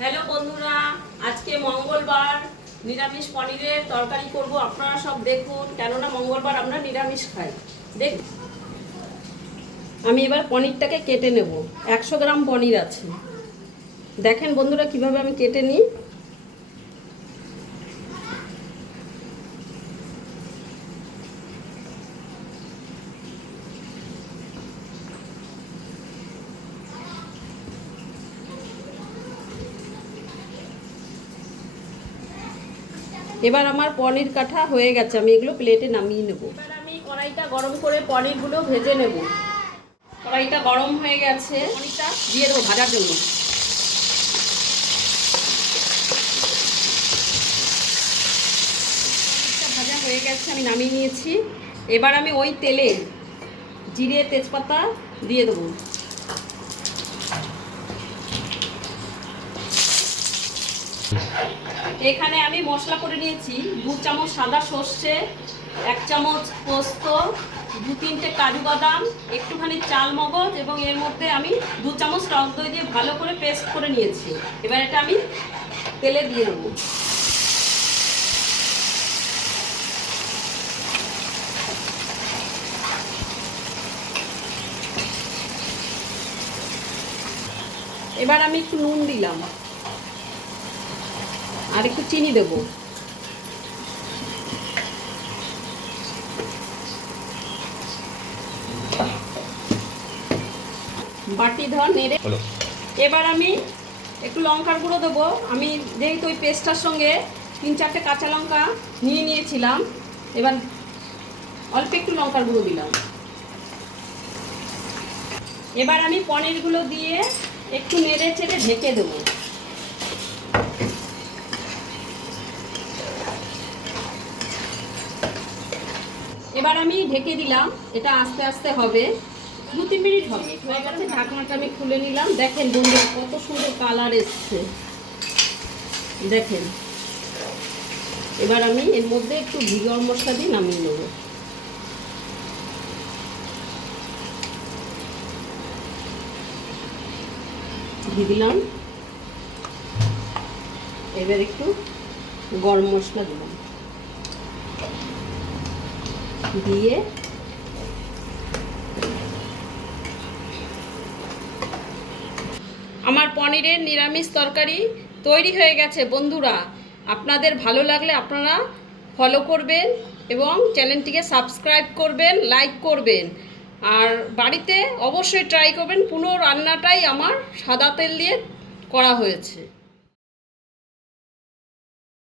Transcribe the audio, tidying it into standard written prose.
Hello বন্ধুরা, আজকে মঙ্গলবার নিরামিষ পনিরের তরকারি করব। আপনারা সব দেখুন, কেননা মঙ্গলবার আমরা নিরামিষ খাই। দেখ, আমি এবার পনিরটাকে কেটে নেব। 100 গ্রাম পনির আছে। দেখেন বন্ধুরা কিভাবে আমি কেটে নিই। এবার আমার পনির কাটা হয়ে গেছে, আমি এগুলো প্লেটে নামিয়ে নেব। এবার আমি কড়াইটা গরম করে পনিরগুলো ভেজে নেব। কড়াইটা গরম হয়ে গেছে, পনিরটা দিয়ে দেবো ভাজার জন্য। পনিরটা ভাজা হয়ে গেছে, আমি নামিয়ে নিয়েছি। এবার আমি ওই তেলে জিরে তেজপাতা দিয়ে দেবো। এখানে আমি মশলা করে নিয়েছি 2 চামচ সাদা সর্ষে, 1 চামচ পোস্ত, 2-3টে কাজু বাদাম, একটুখানি চাল মগজ, এবং এর মধ্যে আমি 2 চামচ টক দই দিয়ে ভালো করে পেস্ট করে নিয়েছি। এবার এটা আমি তেলে দিয়ে দেবো। এবার আমি একটু নুন দিলাম আর একটু চিনি দেবো। বাটি ধর নেড়ে এবার আমি একটু লঙ্কার গুঁড়ো দেবো। আমি যেহেতু ওই পেস্টটার সঙ্গে 3-4টে কাঁচা লঙ্কা নিয়ে নিয়েছিলাম, এবার অল্প একটু লঙ্কার গুঁড়ো দিলাম। এবার আমি পনিরগুলো দিয়ে একটু নেড়ে চেড়ে ঢেকে দেবো। এবার আমি ঢেকে দিলাম, এটা আস্তে আস্তে হবে, 2-3 মিনিট হবে। হয়ে গেছে, ঢাকনাটা আমি খুলে নিলাম। দেখেন বন্ধুরা কত সুন্দর কালার এসছে, দেখেন। এবার আমি এর মধ্যে একটু ঘি গরম মশলা দিয়ে নামিয়ে নেব। ঘি দিলাম, এবার একটু গরম মশলা দিলাম, দিয়ে আমার পনিরের নিরামিষ তরকারি তৈরি হয়ে গেছে। বন্ধুরা, আপনাদের ভালো লাগলে আপনারা ফলো করবেন এবং চ্যানেলটিকে সাবস্ক্রাইব করবেন, লাইক করবেন, আর বাড়িতে অবশ্যই ট্রাই করবেন। পুরো রান্নাটাই আমার সাদা তেল দিয়ে করা হয়েছে।